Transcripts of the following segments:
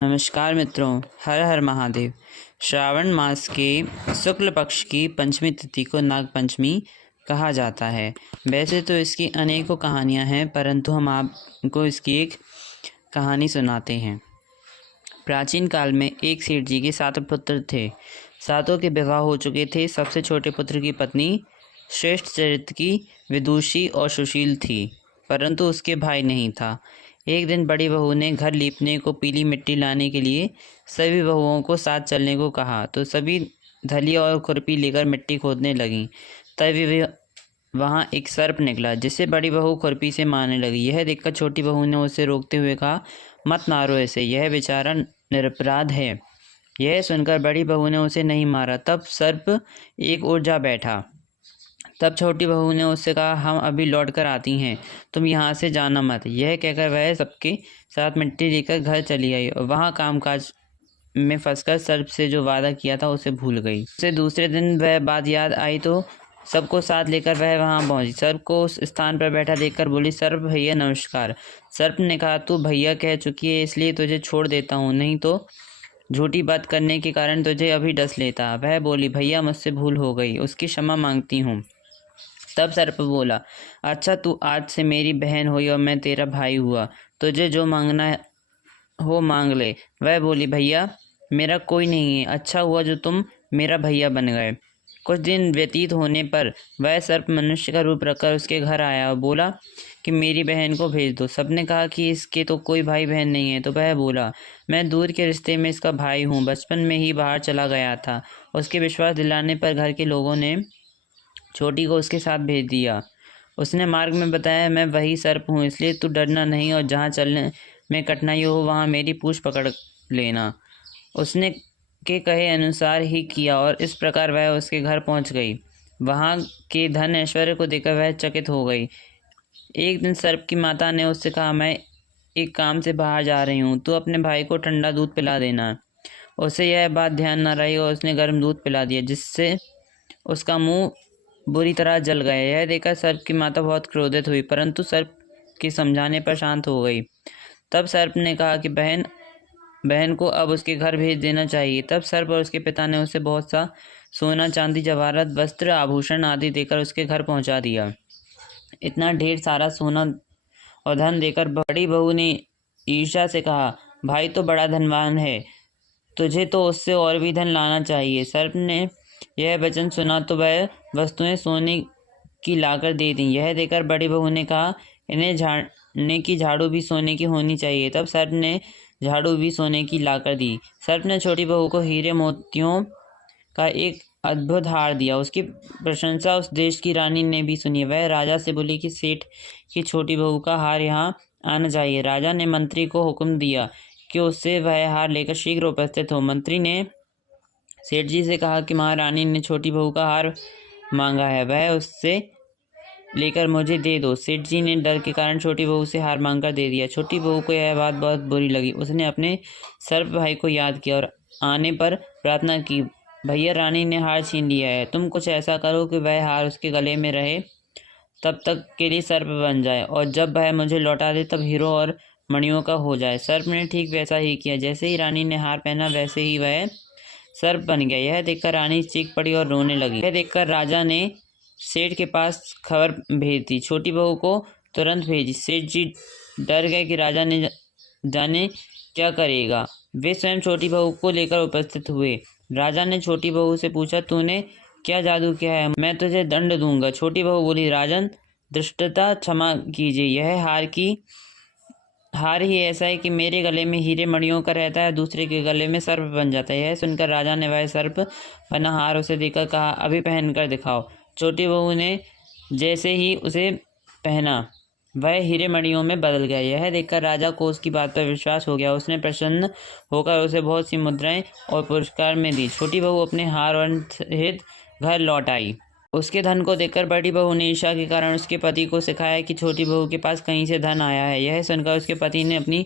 नमस्कार मित्रों, हर हर महादेव। श्रावण मास के शुक्ल पक्ष की पंचमी तिथि को नाग पंचमी कहा जाता है। वैसे तो इसकी अनेकों कहानियां हैं, परंतु हम आपको इसकी एक कहानी सुनाते हैं। प्राचीन काल में एक सेठ जी के 7 पुत्र थे। सातों के विवाह हो चुके थे। सबसे छोटे पुत्र की पत्नी श्रेष्ठ चरित्र की विदुषी और सुशील थी, परंतु उसके भाई नहीं था। एक दिन बड़ी बहू ने घर लीपने को पीली मिट्टी लाने के लिए सभी बहुओं को साथ चलने को कहा, तो सभी धली और खुरपी लेकर मिट्टी खोदने लगीं। तभी वहाँ एक सर्प निकला, जिसे बड़ी बहू खुरपी से मारने लगी। यह देखकर छोटी बहू ने उसे रोकते हुए कहा, मत मारो इसे, यह बेचारा निरपराध है। यह सुनकर बड़ी बहू ने उसे नहीं मारा। तब सर्प एक ओर जा बैठा। तब छोटी बहू ने उससे कहा, हम अभी लौट कर आती हैं, तुम यहाँ से जाना मत। यह कहकर वह सबके साथ मिट्टी लेकर घर चली आई और वहाँ कामकाज में फंसकर सर्प से जो वादा किया था उसे भूल गई। उसे दूसरे दिन वह बात याद आई तो सबको साथ लेकर वह वहाँ पहुँची। सर्प को उस स्थान पर बैठा देखकर बोली, सर्प भैया नमस्कार। सर्प ने कहा, तू भैया कह चुकी है इसलिए तुझे छोड़ देता हूँ, नहीं तो झूठी बात करने के कारण तुझे अभी डस लेता। वह बोली, भैया मुझसे भूल हो गई, उसकी क्षमा मांगती हूँ। तब सर्प बोला, अच्छा तू आज से मेरी बहन हुई और मैं तेरा भाई हुआ, तुझे जो मांगना हो मांग ले। वह बोली, भैया मेरा कोई नहीं है, अच्छा हुआ जो तुम मेरा भैया बन गए। कुछ दिन व्यतीत होने पर वह सर्प मनुष्य का रूप रखकर उसके घर आया और बोला कि मेरी बहन को भेज दो। सबने कहा कि इसके तो कोई भाई बहन नहीं है, तो वह बोला, मैं दूर के रिश्ते में इसका भाई हूँ, बचपन में ही बाहर चला गया था। उसके विश्वास दिलाने पर घर के लोगों ने छोटी को उसके साथ भेज दिया। उसने मार्ग में बताया, मैं वही सर्प हूँ, इसलिए तू डरना नहीं और जहाँ चलने में कठिनाई हो वहाँ मेरी पूँछ पकड़ लेना। उसने के कहे अनुसार ही किया और इस प्रकार वह उसके घर पहुँच गई। वहाँ के धन ऐश्वर्य को देखकर वह चकित हो गई। एक दिन सर्प की माता ने उससे कहा, मैं एक काम से बाहर जा रही हूँ, तू अपने भाई को ठंडा दूध पिला देना। उसे यह बात ध्यान न रही और उसने गर्म दूध पिला दिया, जिससे उसका मुंह बुरी तरह जल गया। यह देखकर सर्प की माता बहुत क्रोधित हुई, परंतु सर्प के समझाने पर शांत हो गई। तब सर्प ने कहा कि बहन को अब उसके घर भेज देना चाहिए। तब सर्प और उसके पिता ने उसे बहुत सा सोना, चांदी, जवाहरात, वस्त्र, आभूषण आदि देकर उसके घर पहुंचा दिया। इतना ढेर सारा सोना और धन देकर बड़ी बहू ने ईर्ष्या से कहा, भाई तो बड़ा धनवान है, तुझे तो उससे और भी धन लाना चाहिए। सर्प ने यह वचन सुना तो वह वस्तुएं सोने की लाकर दे दी। यह देखकर बड़ी बहू ने कहा, इन्हें झाड़ने की झाड़ू भी सोने की होनी चाहिए। तब सर्प ने झाड़ू भी सोने की लाकर दी। सर्प ने छोटी बहू को हीरे मोतियों का एक अद्भुत हार दिया। उसकी प्रशंसा उस देश की रानी ने भी सुनी। वह राजा से बोली कि सेठ की छोटी बहू का हार यहाँ आना चाहिए। राजा ने मंत्री को हुक्म दिया कि उससे वह हार लेकर शीघ्र उपस्थित हो। मंत्री ने सेठ जी से कहा कि महारानी ने छोटी बहू का हार मांगा है, वह उससे लेकर मुझे दे दो। सेठ जी ने डर के कारण छोटी बहू से हार मांगकर दे दिया। छोटी बहू को यह बात बहुत बुरी लगी। उसने अपने सर्प भाई को याद किया और आने पर प्रार्थना की, भैया रानी ने हार छीन लिया है, तुम कुछ ऐसा करो कि वह हार उसके गले में रहे, तब तक के लिए सर्प बन जाए, और जब वह मुझे लौटा दे तब हीरो और मणियों का हो जाए। सर्प ने ठीक वैसा ही किया। जैसे ही रानी ने हार पहना वैसे ही वह सर्प बन गया। यह देखकर रानी चीख पड़ी और रोने लगी। यह देखकर राजा ने सेठ के पास खबर भेज दी, छोटी बहू को तुरंत भेजी। सेठ जी डर गए कि राजा ने जाने क्या करेगा। वे स्वयं छोटी बहू को लेकर उपस्थित हुए। राजा ने छोटी बहू से पूछा, तूने क्या जादू किया है, मैं तुझे दंड दूंगा। छोटी बहू बोली, राजन धृष्टता क्षमा कीजिए, यह हार ही ऐसा है कि मेरे गले में हीरे मणियों का रहता है, दूसरे के गले में सर्प बन जाता है। यह सुनकर राजा ने वह सर्प बना हार उसे देकर कहा, अभी पहन कर दिखाओ। छोटी बहू ने जैसे ही उसे पहना वह हीरे मणियों में बदल गया। यह देखकर राजा को उसकी बात पर विश्वास हो गया। उसने प्रसन्न होकर उसे बहुत सी मुद्राएं और पुरस्कार में दी। छोटी बहू अपने हार और सहित घर लौट आई। उसके धन को देखकर बड़ी बहू ने ईर्ष्या के कारण उसके पति को सिखाया कि छोटी बहू के पास कहीं से धन आया है। यह सुनकर उसके पति ने अपनी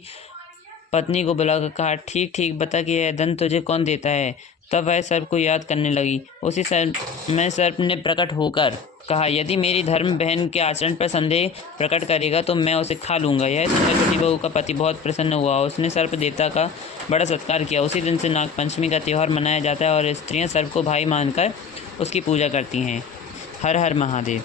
पत्नी को बुलाकर कहा, ठीक ठीक बता कि यह धन तुझे कौन देता है, तब वह सर्प को याद करने लगी। उसी समय सर्प ने प्रकट होकर कहा, यदि मेरी धर्म बहन के आचरण पर संदेह प्रकट करेगा तो मैं उसे खा लूँगा। यह सुनकर छोटी बहू का पति बहुत प्रसन्न हुआ। उसने सर्प देवता का बड़ा सत्कार किया। उसी दिन से नागपंचमी का त्यौहार मनाया जाता है और स्त्रियाँ सर्प को भाई मानकर उसकी पूजा करती हैं। हर हर महादेव।